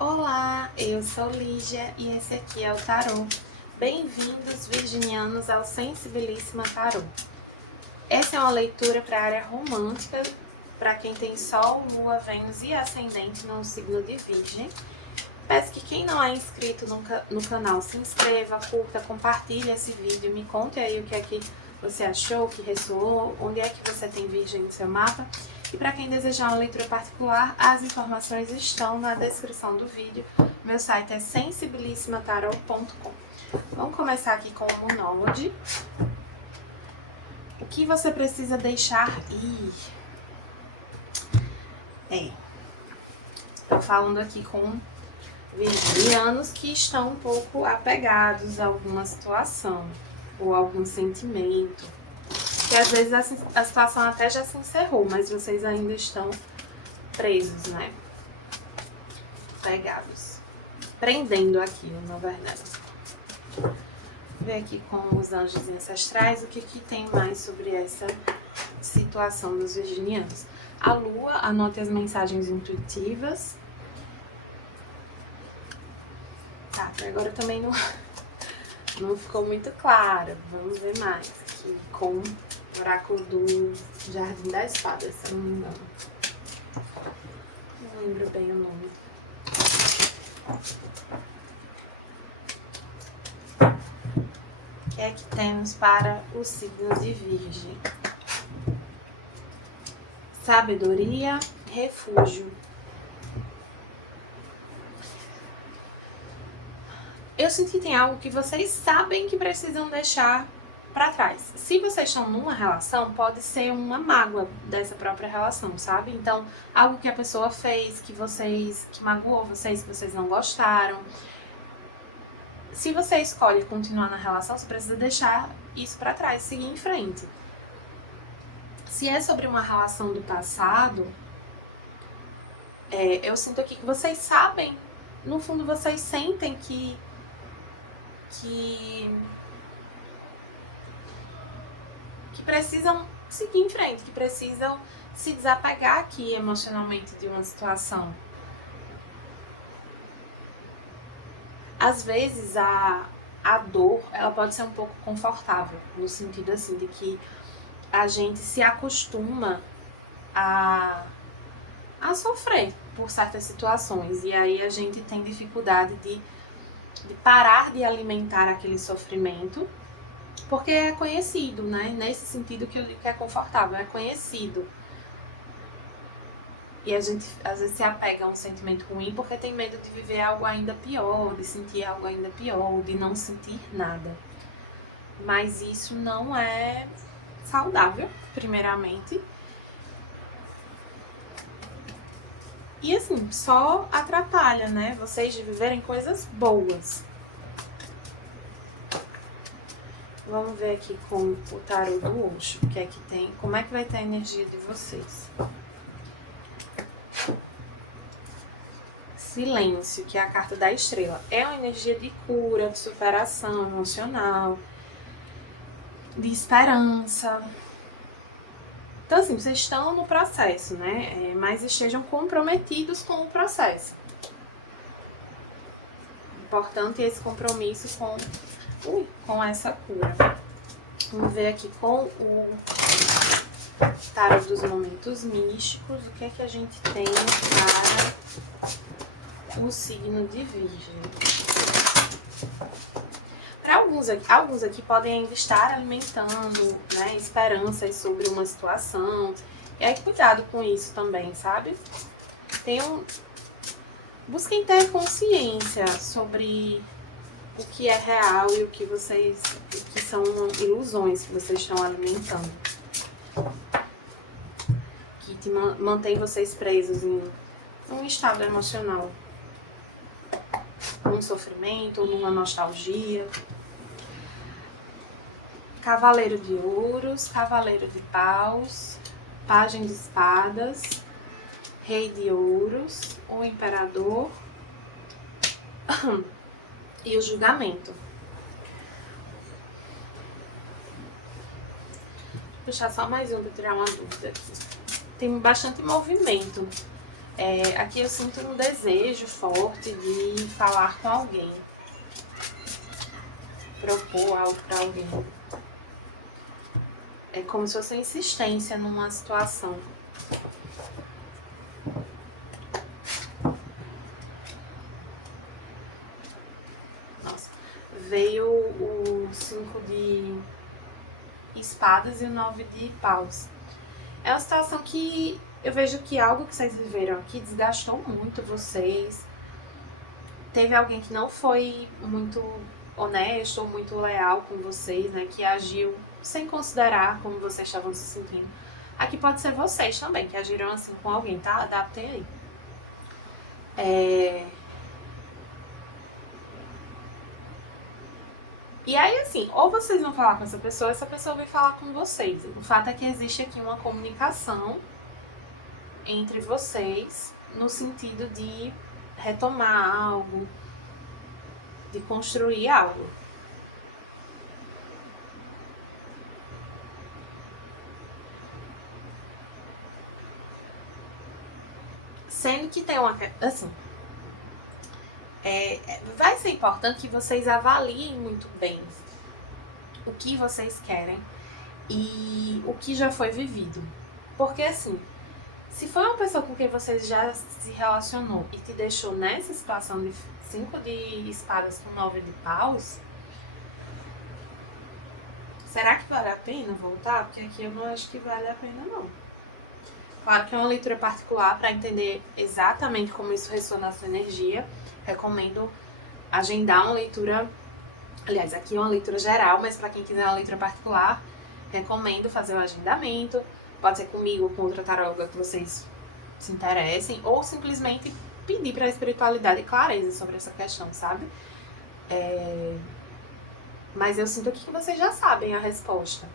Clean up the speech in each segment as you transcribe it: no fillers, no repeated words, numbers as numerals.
Olá, eu sou Lígia e esse aqui é o Tarô. Bem-vindos, virginianos, ao Sensibilíssima Tarô. Essa é uma leitura para a área romântica, para quem tem Sol, Lua, Vênus e Ascendente no signo de Virgem. Peço que quem não é inscrito no canal se inscreva, curta, compartilhe esse vídeo, me conte aí o que é que você achou, que ressoou, onde é que você tem Virgem no seu mapa. E para quem desejar uma leitura particular, as informações estão na descrição do vídeo. Meu site é sensibilissimatarot.com. Vamos começar aqui com o Monode. O que você precisa deixar ir? Estou falando aqui com virginianos que estão um pouco apegados a alguma situação ou algum sentimento. Que às vezes a situação até já se encerrou, mas vocês ainda estão presos, né? Pegados. Prendendo aquilo, na verdade. Vou ver aqui com os anjos ancestrais o que tem mais sobre essa situação dos virginianos. A Lua, anote as mensagens intuitivas. Tá, até agora também não ficou muito claro. Vamos ver mais aqui com o oráculo do Jardim da Espada, se eu não me engano. Não lembro bem o nome. O que é que temos para os signos de Virgem? Sabedoria, refúgio. Eu sinto que tem algo que vocês sabem que precisam deixar para trás. Se vocês estão numa relação, pode ser uma mágoa dessa própria relação, sabe? Então, algo que a pessoa fez, que magoou vocês, que vocês não gostaram. Se você escolhe continuar na relação, você precisa deixar isso para trás, seguir em frente. Se é sobre uma relação do passado, eu sinto aqui que vocês sabem, no fundo vocês sentem que precisam seguir em frente, que precisam se desapegar aqui emocionalmente de uma situação. Às vezes a dor, ela pode ser um pouco confortável, no sentido assim de que a gente se acostuma a sofrer por certas situações, e aí a gente tem dificuldade de parar de alimentar aquele sofrimento, porque é conhecido, né? Nesse sentido que eu digo que é confortável, é conhecido. E a gente às vezes se apega a um sentimento ruim porque tem medo de viver algo ainda pior, de sentir algo ainda pior, de não sentir nada. Mas isso não é saudável, primeiramente. E assim, só atrapalha, né? Vocês de viverem coisas boas. Vamos ver aqui com o tarô do Osho, o que é que tem, como é que vai ter a energia de vocês. Silêncio, que é a carta da estrela. É uma energia de cura, de superação emocional, de esperança. Então assim, vocês estão no processo, né? Mas estejam comprometidos com o processo. Importante esse compromisso com essa cura. Vamos ver aqui com o tarô dos momentos místicos, o que é que a gente tem para o signo de Virgem. Para alguns aqui podem ainda estar alimentando, né, esperanças sobre uma situação. E aí cuidado com isso também, sabe? Busquem ter consciência sobre o que é real e o que são ilusões que vocês estão alimentando. Que mantém vocês presos em um estado emocional, num sofrimento ou numa nostalgia. Cavaleiro de ouros, cavaleiro de paus, pajem de espadas, rei de ouros, o imperador e o julgamento. Vou puxar só mais um para tirar uma dúvida aqui. Tem bastante movimento Aqui eu sinto um desejo forte de falar com alguém. Propor algo para alguém. É como se fosse uma insistência numa situação. Nossa. Veio o 5 de espadas e o 9 de paus. É uma situação que eu vejo que algo que vocês viveram aqui desgastou muito vocês. Teve alguém que não foi muito honesto ou muito leal com vocês, né? Que agiu sem considerar como vocês estavam se sentindo. Aqui pode ser vocês também, que agiram assim com alguém, tá? Adaptem aí. E aí, assim, ou vocês vão falar com essa pessoa vai falar com vocês. O fato é que existe aqui uma comunicação entre vocês no sentido de retomar algo, de construir algo. Sendo que tem uma... assim, vai ser importante que vocês avaliem muito bem o que vocês querem e o que já foi vivido. Porque assim, se foi uma pessoa com quem você já se relacionou e te deixou nessa situação de 5 de espadas com 9 de paus, será que vale a pena voltar? Porque aqui eu não acho que vale a pena, não. Claro que é uma leitura particular para entender exatamente como isso ressona na sua energia. Recomendo agendar uma leitura. Aliás, aqui é uma leitura geral, mas para quem quiser uma leitura particular, recomendo fazer o agendamento. Pode ser comigo ou com outra taróloga que vocês se interessem, ou simplesmente pedir para a espiritualidade clareza sobre essa questão, sabe? Mas eu sinto aqui que vocês já sabem a resposta.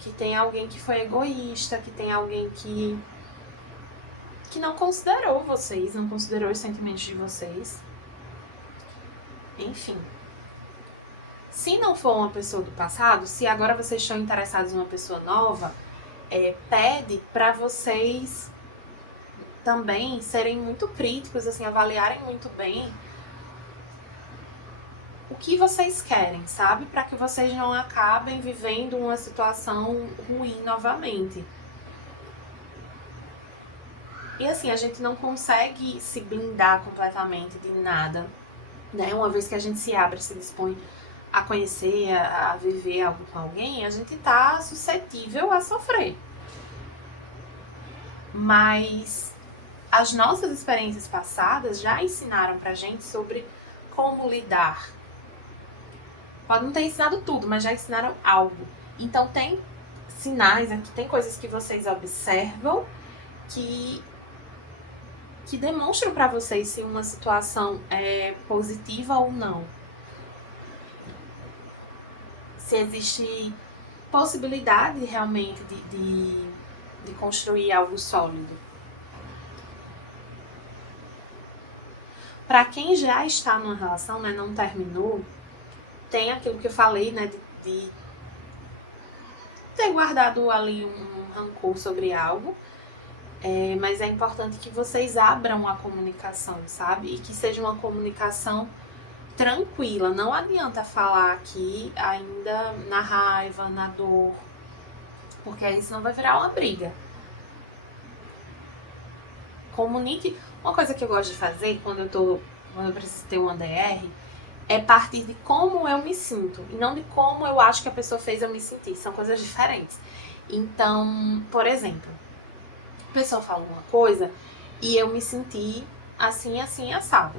Que tem alguém que foi egoísta, que tem alguém que não considerou vocês, não considerou os sentimentos de vocês. Enfim. Se não for uma pessoa do passado, se agora vocês estão interessados em uma pessoa nova, pede para vocês também serem muito críticos, assim, avaliarem muito bem o que vocês querem, sabe? Para que vocês não acabem vivendo uma situação ruim novamente. E assim, a gente não consegue se blindar completamente de nada, né? Uma vez que a gente se abre, se dispõe a conhecer, a viver algo com alguém, a gente tá suscetível a sofrer. Mas as nossas experiências passadas já ensinaram pra gente sobre como lidar. Pode não ter ensinado tudo, mas já ensinaram algo. Então tem sinais aqui, tem coisas que vocês observam que demonstram para vocês se uma situação é positiva ou não. Se existe possibilidade realmente de construir algo sólido. Para quem já está numa relação, né, não terminou, tem aquilo que eu falei, né, de ter guardado ali um rancor sobre algo, mas é importante que vocês abram a comunicação, sabe? E que seja uma comunicação tranquila. Não adianta falar aqui ainda na raiva, na dor, porque aí senão vai virar uma briga. Comunique. Uma coisa que eu gosto de fazer quando eu preciso ter um DR é partir de como eu me sinto e não de como eu acho que a pessoa fez eu me sentir. São coisas diferentes. Então, por exemplo, a pessoa fala uma coisa e eu me senti assim, assim, assado.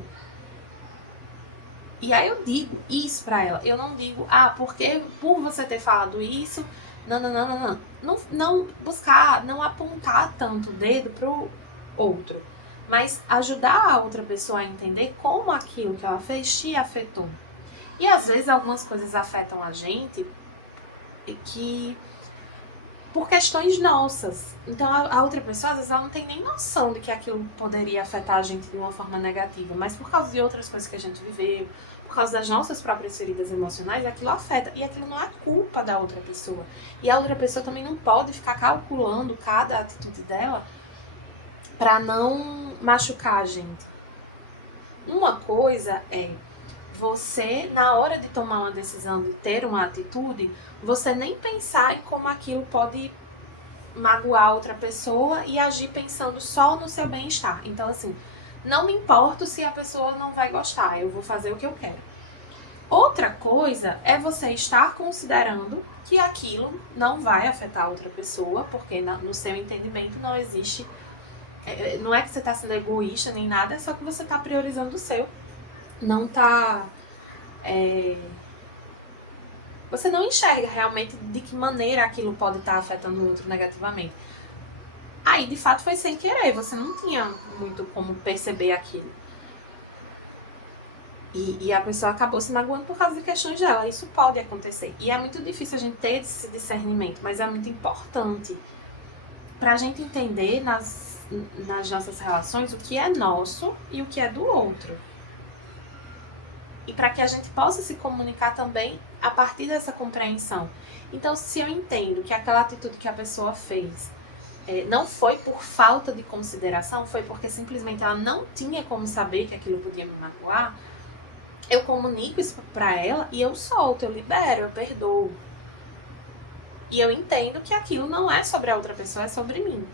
E aí eu digo isso pra ela. Eu não digo, porque por você ter falado isso, não buscar, não apontar tanto o dedo pro outro, mas ajudar a outra pessoa a entender como aquilo que ela fez te afetou. E às vezes algumas coisas afetam a gente por questões nossas. Então a outra pessoa, às vezes, ela não tem nem noção de que aquilo poderia afetar a gente de uma forma negativa, mas por causa de outras coisas que a gente viveu, por causa das nossas próprias feridas emocionais, aquilo afeta. E aquilo não é culpa da outra pessoa. E a outra pessoa também não pode ficar calculando cada atitude dela para não machucar a gente. Uma coisa é você, na hora de tomar uma decisão, de ter uma atitude, você nem pensar em como aquilo pode magoar outra pessoa e agir pensando só no seu bem-estar. Então, assim, não me importo se a pessoa não vai gostar, eu vou fazer o que eu quero. Outra coisa é você estar considerando que aquilo não vai afetar outra pessoa, porque no seu entendimento não existe. Não é que você está sendo egoísta nem nada, é só que você está priorizando o seu. Não está. Você não enxerga realmente de que maneira aquilo pode estar afetando o outro negativamente. Aí, de fato, foi sem querer, você não tinha muito como perceber aquilo. E a pessoa acabou se magoando por causa de questões dela. Isso pode acontecer. E é muito difícil a gente ter esse discernimento, mas é muito importante pra gente entender nas nossas relações o que é nosso e o que é do outro. E para que a gente possa se comunicar também a partir dessa compreensão. Então, se eu entendo que aquela atitude que a pessoa fez não foi por falta de consideração, foi porque simplesmente ela não tinha como saber que aquilo podia me magoar, eu comunico isso pra ela e eu solto, eu libero, eu perdoo. E eu entendo que aquilo não é sobre a outra pessoa, é sobre mim.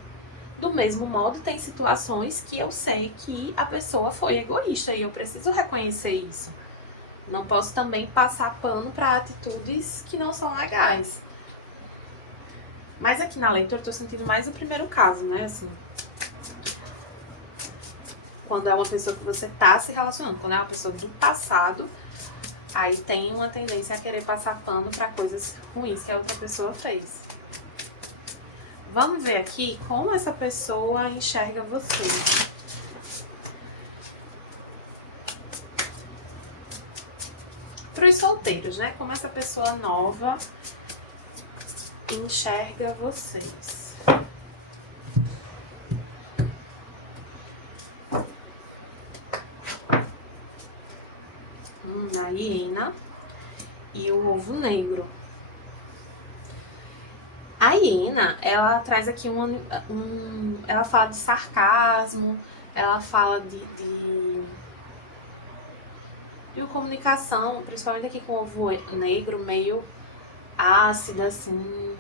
Do mesmo modo, tem situações que eu sei que a pessoa foi egoísta e eu preciso reconhecer isso. Não posso também passar pano para atitudes que não são legais. Mas aqui na leitura eu tô sentindo mais o primeiro caso, né? Assim, quando é uma pessoa que você tá se relacionando, quando é uma pessoa do passado, aí tem uma tendência a querer passar pano para coisas ruins que a outra pessoa fez. Vamos ver aqui como essa pessoa enxerga você. Para os solteiros, né? Como essa pessoa nova enxerga vocês. A hiena e o ovo negro. A hiena, ela traz aqui ela fala de sarcasmo, ela fala de uma comunicação, principalmente aqui com o ovo negro, meio ácida, assim.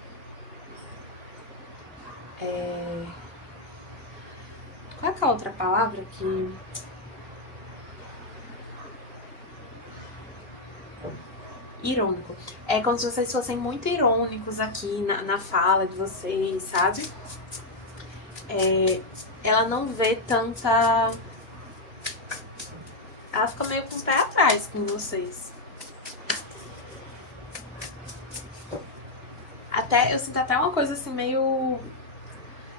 Qual é que é a outra palavra que... Irônico. É como se vocês fossem muito irônicos aqui na fala de vocês, sabe? Ela não vê tanta... Ela fica meio com o pé atrás com vocês. Eu sinto até uma coisa assim meio...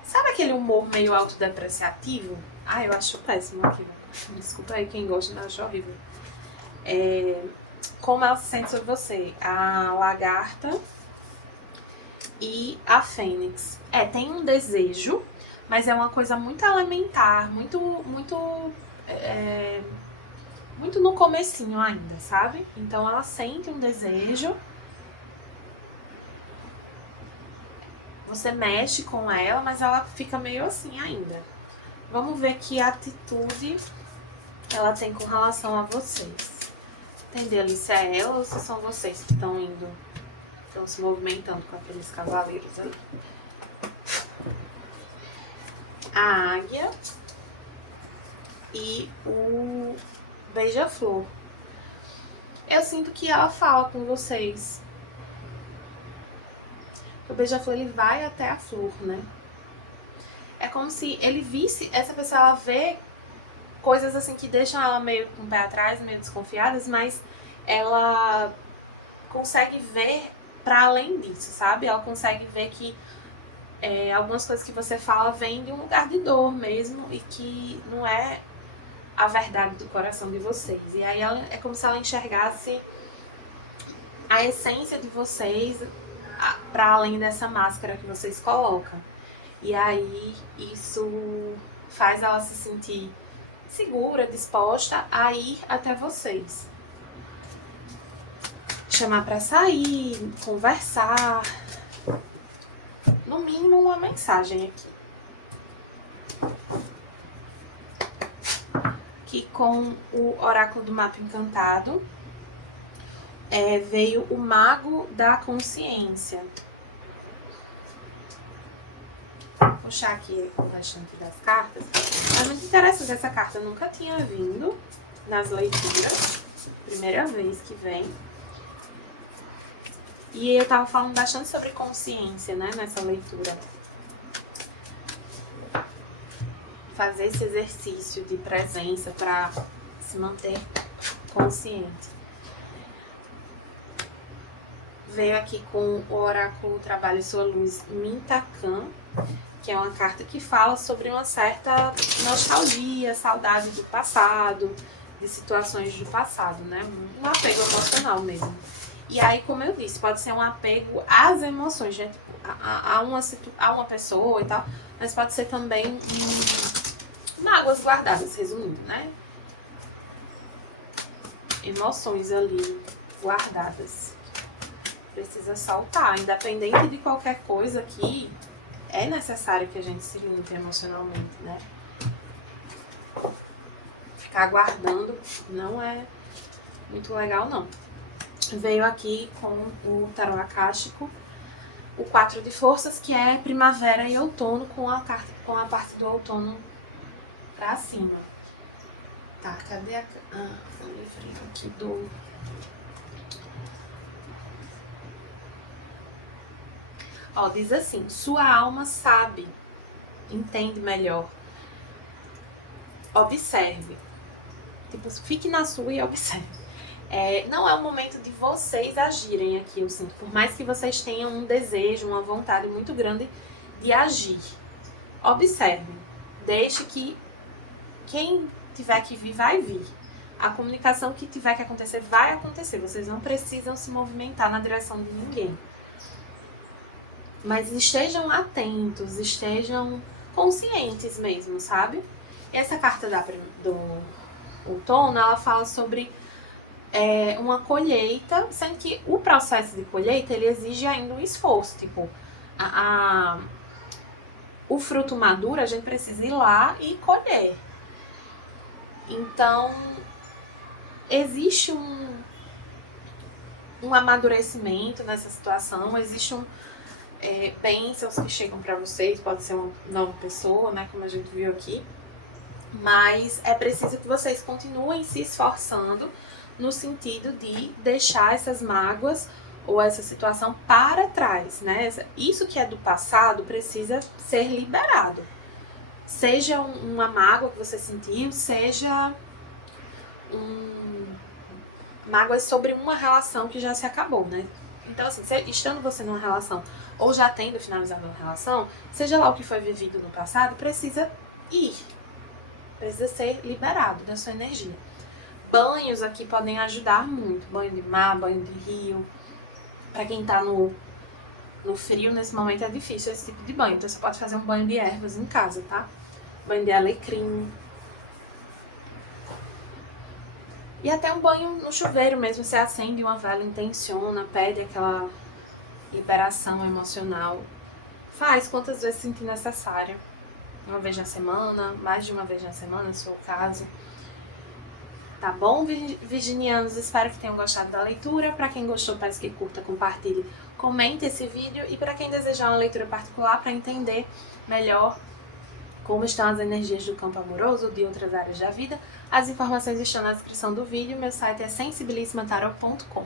Sabe aquele humor meio autodepreciativo? Eu acho péssimo aquilo. Desculpa aí quem gosta, mas eu acho horrível. Como ela se sente sobre você? A lagarta e a fênix. Tem um desejo, mas é uma coisa muito elementar, muito no comecinho ainda, sabe? Então ela sente um desejo, você mexe com ela, mas ela fica meio assim ainda. Vamos ver que atitude ela tem com relação a vocês. Entender ali se é ela ou se são vocês que estão se movimentando com aqueles cavaleiros ali. A águia e o beija-flor. Eu sinto que ela fala com vocês. O beija-flor, ele vai até a flor, né? É como se ele visse, essa pessoa, ela vê coisas assim que deixam ela meio com o pé atrás, meio desconfiadas, mas ela consegue ver para além disso, sabe? Ela consegue ver que algumas coisas que você fala vêm de um lugar de dor mesmo e que não é a verdade do coração de vocês. E aí é como se ela enxergasse a essência de vocês para além dessa máscara que vocês colocam. E aí isso faz ela se sentir segura, disposta a ir até vocês. Chamar para sair, conversar. No mínimo uma mensagem aqui. com o Oráculo do Mapa Encantado. Veio o Mago da Consciência. Vou puxar aqui o restante das cartas. É muito interessante essa carta, eu nunca tinha vindo nas leituras. Primeira vez que vem. E eu tava falando bastante sobre consciência, né, nessa leitura. Fazer esse exercício de presença para se manter consciente. Veio aqui com o Oráculo Trabalhe Sua Luz Mintakan, que é uma carta que fala sobre uma certa nostalgia, saudade do passado, de situações do passado, né? Um apego emocional mesmo. E aí, como eu disse, pode ser um apego às emoções, gente, a uma pessoa e tal, mas pode ser também mágoas guardadas, resumindo, né? Emoções ali guardadas. Precisa soltar, independente de qualquer coisa que é necessário que a gente se limpe emocionalmente, né? Ficar guardando não é muito legal, não. Veio aqui com o tarô acástico, o 4 de forças, que é primavera e outono, com a parte do outono pra cima. Tá, cadê o livrinho aqui do... Ó, diz assim: sua alma sabe, entende melhor. Observe. Tipo, fique na sua e observe. Não é o momento de vocês agirem aqui, eu sinto. Por mais que vocês tenham um desejo, uma vontade muito grande de agir. Observe. Deixe que quem tiver que vir, vai vir. A comunicação que tiver que acontecer, vai acontecer. Vocês não precisam se movimentar na direção de ninguém. Mas estejam atentos, estejam conscientes mesmo, sabe? E essa carta do outono, ela fala sobre uma colheita, sendo que o processo de colheita, ele exige ainda um esforço. Tipo, o fruto maduro, a gente precisa ir lá e colher. Então, existe um amadurecimento nessa situação, existe bênçãos que chegam para vocês, pode ser uma nova pessoa, né, como a gente viu aqui, mas é preciso que vocês continuem se esforçando no sentido de deixar essas mágoas ou essa situação para trás, né? Isso que é do passado precisa ser liberado. Seja uma mágoa que você sentiu, seja mágoas sobre uma relação que já se acabou, né? Então, assim, estando você numa relação ou já tendo finalizado uma relação, seja lá o que foi vivido no passado, precisa ir. Precisa ser liberado da sua energia. Banhos aqui podem ajudar muito. Banho de mar, banho de rio. Pra quem tá no frio, nesse momento é difícil esse tipo de banho. Então você pode fazer um banho de ervas em casa, tá? Banho de alecrim. E até um banho no chuveiro mesmo. Você acende uma vela, intenciona, pede aquela liberação emocional. Faz quantas vezes sentir necessário. Uma vez na semana, mais de uma vez na semana, se for o caso. Tá bom, virginianos? Espero que tenham gostado da leitura. Para quem gostou, peço que curta, compartilhe, comente esse vídeo. E para quem desejar uma leitura particular para entender melhor como estão as energias do campo amoroso ou de outras áreas da vida, as informações estão na descrição do vídeo. Meu site é sensibilissimataroT.com.